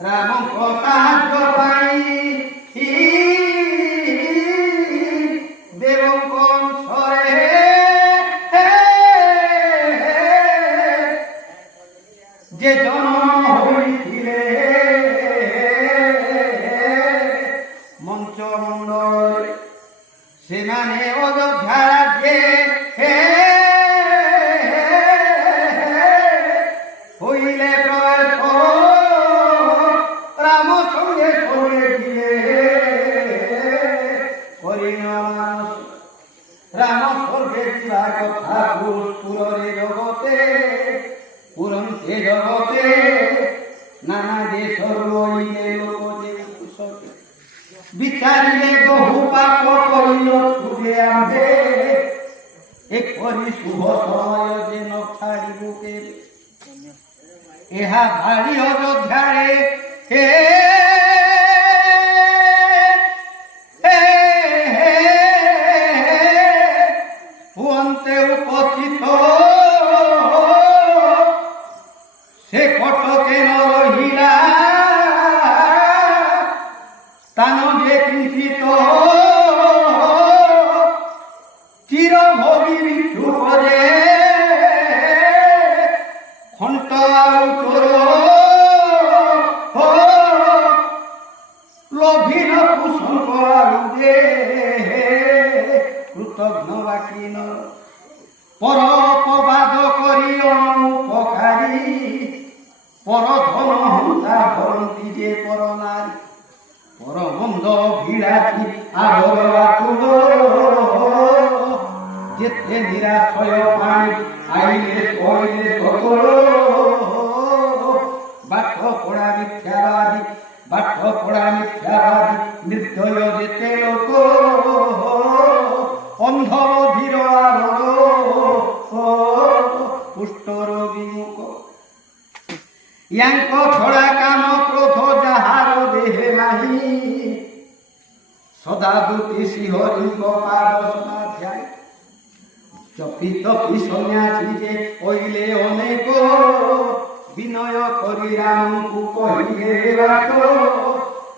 রামଙ୍କ ସାହାଯ୍ୟ ପାଇଁ ଦେବଙ୍କ ଅଂଶରେ ଯେ ଜନ୍ମ ହୋଇଥିଲେ ମଞ୍ଚମଣ୍ଡଳରେ ସେମାନେ ଅଯୋଧ୍ୟା ରାଜ୍ୟରେ হইলে প্রবেশ রাম সঙ্গে সঙ্গে গিয়ে হরিনাম রাম স্বর্গে যা কথা পুররে জগতে পুরন্তে জগতে নানা দেশর রইলে লোকে বিচারিলে বহু পাপ করিল তুলে আম্ভে এপরি শুভ সময় যে ন ছাড়িবু কেবে ଏହା ଭାରି ଅଯୋଧ୍ୟାରେ ହୁଅନ୍ତେ ଉପସ୍ଥିତ ସେ କଟକେ ନ ରହିଲା ସ୍ଥାନ ଯେ କିଞ୍ଚିତ ଚିର ଭୋଗୀ ବିକ୍ଷୁପରେ ଖଣ୍ଟ ଆଉ ଚୋର ଲୋଭିନ କୁଶଙ୍କ ଆହୁରେ କୃତଘ୍ନ ବାକିନ ପର ଅପବାଦ କରି ଅନୁପକାରୀ ପର ଧନ ହଂସା ଭରନ୍ତି ଯେ ପର ନାରୀ ପର ମନ୍ଦ ଭିଡ଼ାଛି ଆଗର ଆକୁଳ ଯେତେ ନିରାଶ୍ରୟ ପାଣି ଆଇଲେ କହିଲେ সকল বাক্য পড়া মিথ্যাবাদী বাক্য পড়া মিথ্যাবাদী নির্দয় যেতে লোক অন্ধ ধীর আরোগ পুষ্টর বিমুখ ইয়াঙ্ক ছড়া কাম ক্রোধ যাহার দেহে নাহি সদা দুতি শ্রীহরিঙ্ক পাদ সমাধ্যায় চপি তপি সন্ন্যাসী যে কইলে অনেক বিনয় করি রামଙ୍କୁ কহিলে রাখ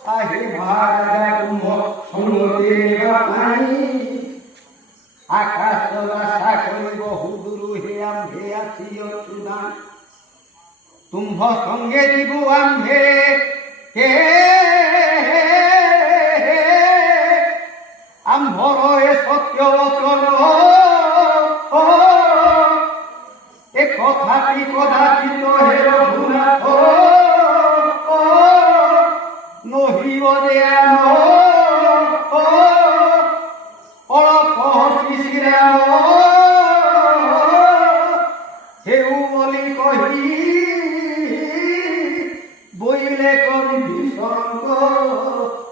আহে মহারাজা কুম্ভ সঙ্গতে নেবা পাই আকাশ আশা করি বহু দূর হে আম্ভে আসি অসুদান তুম্ভ সঙ্গে দিবু আম্ভে কে আম্ভর এ সত্য বচন কথাটি কদাচিত হে রঘুনাথ নহিব যে অଳପ শিশিরাম হেউ বলি কহি বইলে কবি ভীষণক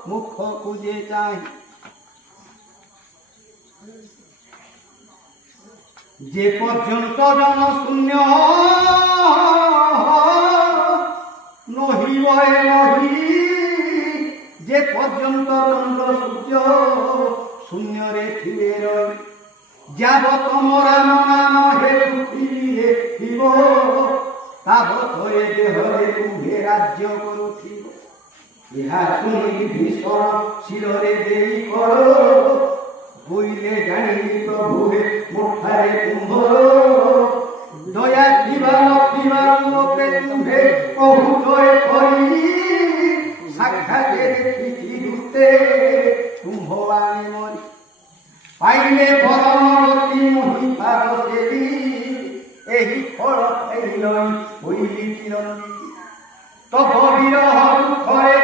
মুখକୁ যে চাহি যে পর্যন্ত জনশূন্য নহিব নহি যে পর্যন্ত চন্দ্র সূর্য শূন্যরে থিবে রই যাবত মরাম নাম হে পৃথিবীরে থিব তাবত এ দেহরে উভে রাজ্য করুথিব ইহা শুনি ভীষণ শিরে দেই কর বইলে জানি প্রভুরে মুখারে কুম্ভ দয়া কিবা লক্ষ্মীবার লোকে তুমে কহুতরে করি সাক্ষাতে দেখিছি দুতে কুম্ভ আনে মরি পাইলে পরমগতি মহিপাদ সেবি এই ফল খাইলই হইলি চিরঞ্জীবী তব বিরহ দুঃখরে